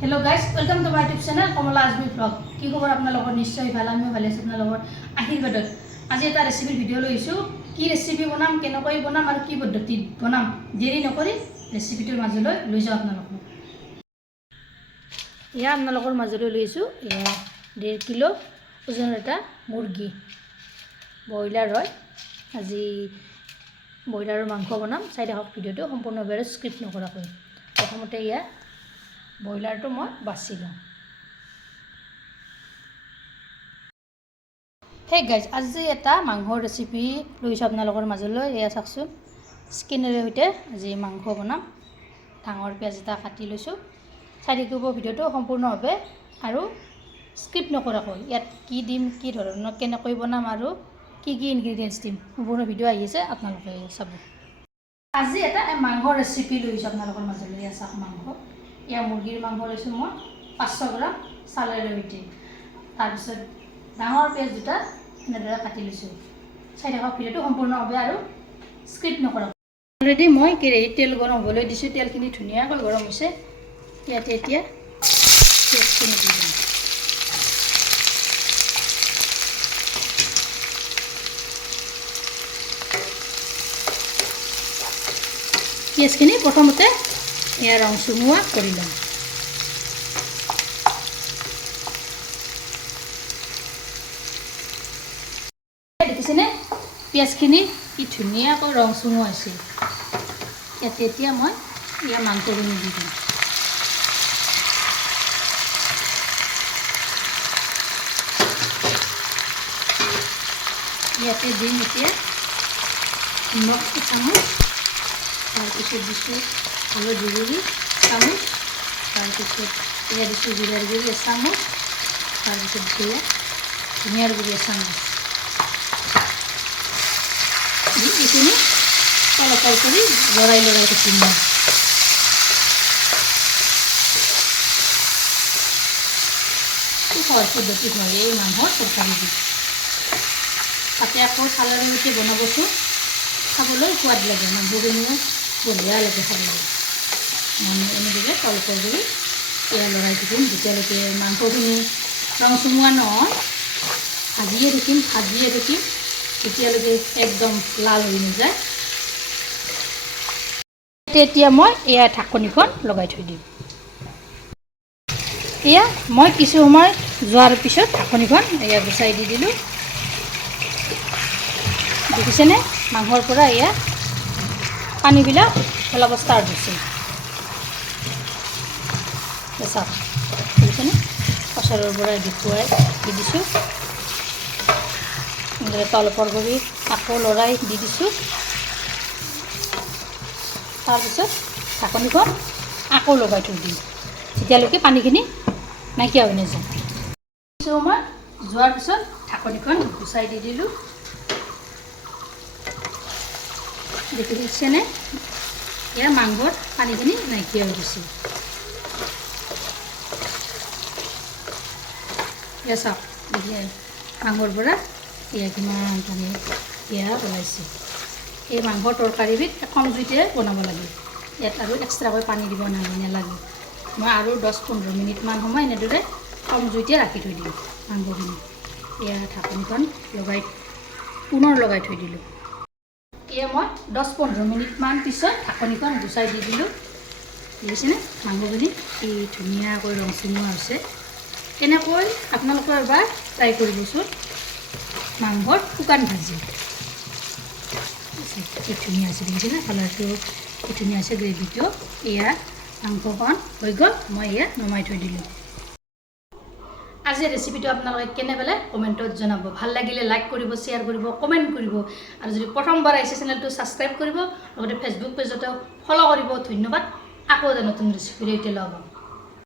Hello guys, welcome to my YouTube channel Komala Azmi Vlog. কি খবৰ আপোনালোকৰ নিশ্চয় ভাল আমি ভালে আছো আপোনালোকৰ আশীৰ্বাদত। আজি এটা ৰেচিপি ভিডিও লৈছো। কি ৰেচিপি বনাম কেনেকৈ বনাম আৰু কি পদ্ধতিত বনাম দেৰি নকৰি ৰেচিপিটোৰ মাজলৈ লৈ যাও আপোনালোকক। ইয়া আপোনালোকৰ মাজলৈ লৈছো। ইয়া 1.5 কিলো ওজনৰ এটা মুৰ্গী ব্ৰইলাৰ হয়। আজি ব্ৰইলাৰৰ মাংস বনাম। চাই দেখক ভিডিওটো সম্পূৰ্ণভাৱে স্ক্ৰিপ্ট নকৰাকৈ। প্ৰথমতে ইয়া ব্ৰইলাৰটো মই বাছি লওঁ। হে গাইজ, আজি এটা মাংসৰ ৰেচিপি লৈছোঁ আপোনালোকৰ মাজলৈ। এয়া চাওকচোন, চিকেনেৰে সৈতে আজি মাংস বনাম। ডাঙৰ পিঁয়াজ এটা কাটি লৈছোঁ। চাই থাকিব ভিডিঅ'টো সম্পূৰ্ণভাৱে আৰু স্কিপ নকৰাকৈ। ইয়াত কি দিম, কি ধৰণৰ কেনেকৈ বনাম আৰু কি কি ইনগ্ৰিডিয়েণ্টছ দিম সম্পূৰ্ণ ভিডিঅ' আহি আছে, আপোনালোকে চাব। আজি এটা মাংসৰ ৰেচিপি লৈছোঁ আপোনালোকৰ মাজলৈ। এয়া চাওক মাংস। এয়া মুৰ্গীৰ মাংস লৈছোঁ মই 500 গ্ৰাম চালেৰে সৈতে। তাৰপিছত ডাঙৰ পিঁয়াজ দুটা এনেদৰে কাটি লৈছোঁ। চাই থাকক ভিডিঅ'টো সম্পূৰ্ণভাৱে আৰু স্ক্ৰিপ্ট নকৰক। অলৰেডি মই কেৰাহীত তেল গৰম হ'বলৈ দিছোঁ। তেলখিনি ধুনীয়াকৈ গৰম হৈছে। ইয়াতে এতিয়া পিঁয়াজখিনি দি দিম। পিঁয়াজখিনি প্ৰথমতে এয়া ৰং চুমুৱা কৰি ল'ম। দেখিছেনে পিঁয়াজখিনি কি ধুনীয়াকৈ ৰং চুমুৱা হৈছে। ইয়াতে এতিয়া মই ইয়াৰ মাংসখিনি দি দিম। ইয়াতে দিম এতিয়া নিমখ এচামুচ, তাৰপিছত দিছোঁ হালধি গুড়ি চামুচ, তাৰপিছত এয়া দিছোঁ জিৰাৰ গুড়ি এচামুচ, তাৰপিছত এয়া ধনিয়াৰ গুড়ি এচামুচ দি এইখিনি অলপ কৰি লৰাই থাকিম মই। সহজ পদ্ধতি হয় এই মাংসৰ তৰকাৰীটো। তাতে আকৌ চালেৰে সৈতে বনাবচোন, খাবলৈ সোৱাদ লাগে। মাংসখিনিও বঢ়িয়া লাগে খাবলৈ। মানে এনেদৰে তলকৈ কৰি এয়া লৰাই থাকিম যেতিয়ালৈকে মাংসখিনি ৰং চুমুৱা নহয়। ভাজিয়ে থাকিম যেতিয়ালৈকে একদম লাল হৈ নাযায়। এতিয়া মই এয়া ঢাকনিখন লগাই থৈ দিম। এয়া মই কিছু সময় যোৱাৰ পিছত ঢাকনিখন এয়া গুচাই দি দিলোঁ। দেখিছেনে মাংসৰ পৰা এয়া পানীবিলাক ওলাব ষ্টাৰ্ট হৈছে। চাওক দেখিছেনে, ওচৰৰ পৰা দেখুৱাই দি দিছোঁ। এনেদৰে তলপৰ কৰি আকৌ লৰাই দি দিছোঁ। তাৰপিছত ঢাকনিখন আকৌ লগাই থৈ দিম যেতিয়ালৈকে পানীখিনি নাইকিয়া হৈ নাযায়। কিছু সময় যোৱাৰ পিছত ঢাকনিখন গুচাই দি দিলোঁ। দেখিছেনে ইয়াৰ মাংসৰ পানীখিনি নাইকিয়া হৈ গৈছে। এয়া চাওক মাংসৰ পৰা এয়া কিমান পানী এয়া ওলাইছে। এই মাংসৰ তৰকাৰীবিধ কম জুইতে বনাব লাগে। ইয়াত আৰু এক্সট্ৰাকৈ পানী দিব নালাগে। মই আৰু 10-15 মিনিটমান সময় এনেদৰে কম জুইতে ৰাখি থৈ দিম মাংসখিনি। এয়া ঢাকনিখন পুনৰ লগাই থৈ দিলোঁ। এয়া মই 10-15 মিনিটমান পিছত ঢাকনিখন গুচাই দি দিলোঁ। দেখিছেনে মাংসখিনি কি ধুনীয়াকৈ ৰং চুমুৱা হৈছে। এনেকৈ আপোনালোকে এবাৰ ট্ৰাই কৰিবচোন মাংসৰ শুকান ভাজি। কি ধুনীয়া আছে দেখিছেনে কালাৰটো, কি ধুনীয়া আছে গ্ৰেভিটো। এয়া মাংসখন হৈ গ'ল, মই এয়া নমাই থৈ দিলোঁ। আজিৰ ৰেচিপিটো আপোনালোকে কেনে পালে কমেণ্টত জনাব। ভাল লাগিলে লাইক কৰিব, শ্বেয়াৰ কৰিব, কমেণ্ট কৰিব আৰু যদি প্ৰথমবাৰ আহিছে চেনেলটো ছাবস্ক্ৰাইব কৰিব, লগতে ফেচবুক পেজতো ফ'ল' কৰিব। ধন্যবাদ। আকৌ এটা নতুন ৰেচিপিৰে এতিয়া লগ পাম।